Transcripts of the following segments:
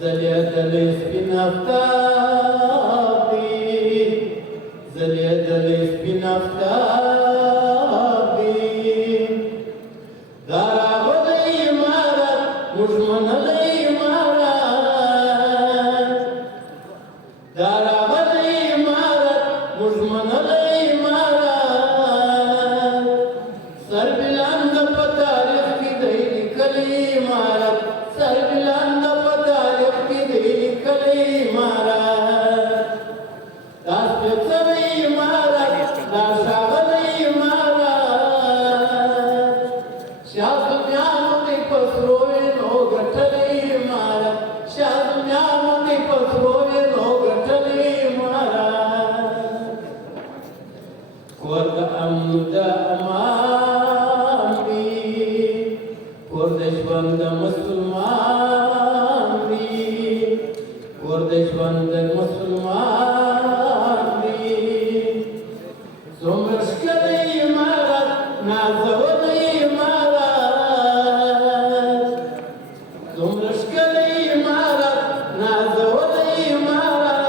ځلېدلې سپین افتاب دي ځلېدلې سپین افتاب دي دا راغلی امارت موږ منلی امارت دا راغلی امارت موږ منلی امارت سربلند په تاریخ کې دی لیکلی امارت سربلند په تاریخ کې دی لیکلی امارت دا سپېڅلی امارت دا ښاغلی امارت شاه زلمیانو دی په سرو وینو ګټلی امارت شاه زلمیانو دی په سرو وینو ګټلی امارت کور د امن د امان وي کور د ژوند د مسلمان وي کور د ژوند د مسلمان وي څومره ښکلی امارت نازولی امارت څومره ښکلی امارت نازولی امارت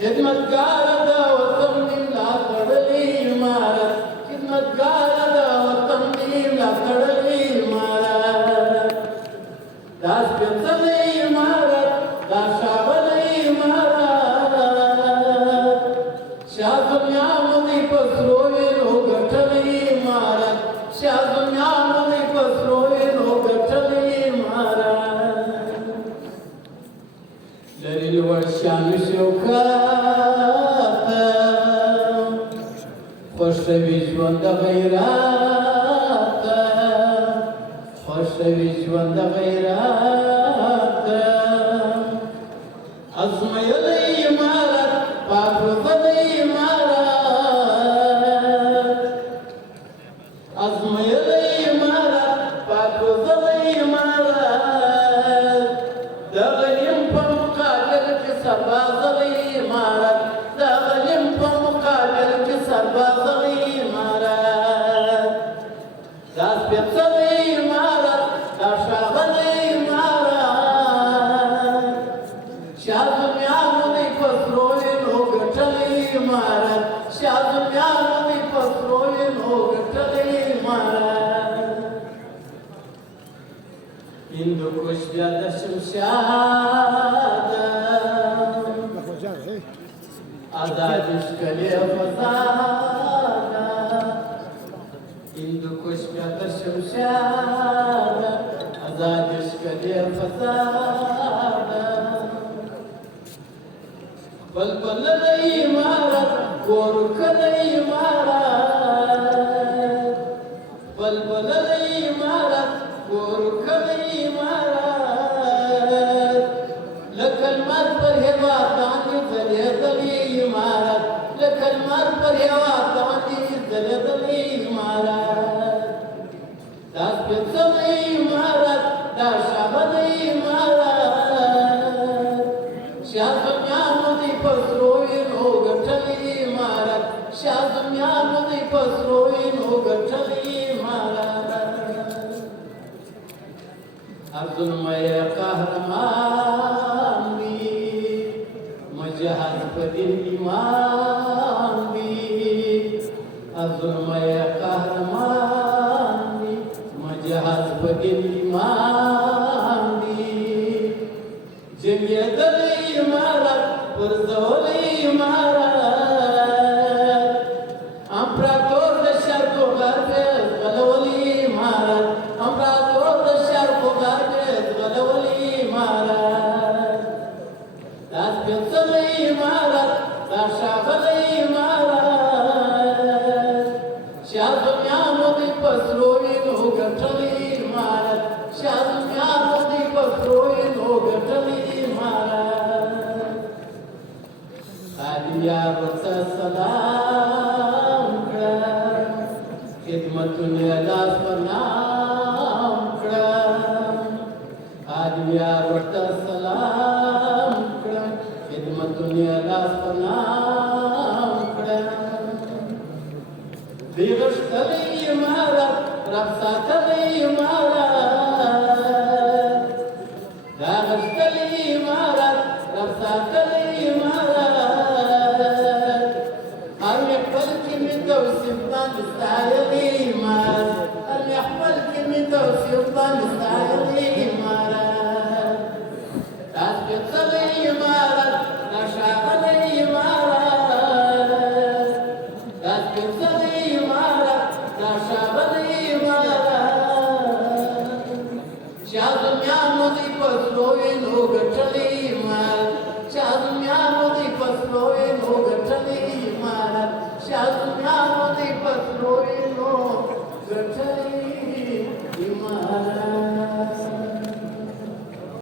خدمتګار د وطن دې ملاتړلی امارت خدمتګار د وطن دې ملاتړلی امارت دا سپېڅلی امارت دا ښاغلی امارت شاه زلمیانو دې په سرو وینو ګټلی امارت شاه زلمیانو دې په سرو وینو ګټلی امارت لري لوړ شان شوکت خوښوي ژوند د غیرت خوښوي ژوند د غیرت ازمایلی امارت پاک روزلی امارت ازمایلی امارت پاک روزلی امارت د غلیم په مقابل کې سربازلی امارت د غلیم په مقابل کې سربازلی امارت دا سپېڅلی امارت دا ښاغلی امارت شاه زلمیانو دی په سرو وینو ګټلی امارت شاه زلمیانو دی په سرو وینو ګټلی امارت هندوکش بیا د شمشاد ازادي ښکلې فضا ده هندوکش بیا د شمشاد ازادي ښکلې فضا ده خپل بللی امارت کور کلی امارت خپل بللی امارت کور کلی امارت لکه لمر پر هېواد باندې ځلېدلی امارت لکه لمر پر هېواد باندې ځلېدلی امارت دا سپېڅلی امارت دا ښاغلی امارت شاه زلمیانو دی په سرو وینو ګټلی امارت شاه زلمیانو دی په سرو وینو ګټلی امارت هر ظلمه یې قهرمان وي مجهز په دین ایمان وي هر ظلمه یې قهرمان وي مجهز په دین ایمان وي جنګېدلی امارت پرځولی امارت امپراتور د شرق و غرب ځغلولی امارت امپراتور د شرق و غرب ځغلولی امارت دا سپېڅلی امارت دا ښاغلی امارت شاه زلمیانو دی په سرو وینو ګټلی امارت شاه زلمیانو دی په سرو وینو ګټلی امارت خادم یار ورته سلام کړه خدمتونه یې لاس په نام کړه خادم یار ورته سلام کړه خدمتونه یې لاس په نام کړه دی غښتلی امارت رب ساتلی امارت शाजुन्यामध्ये पसरोविनो गठरी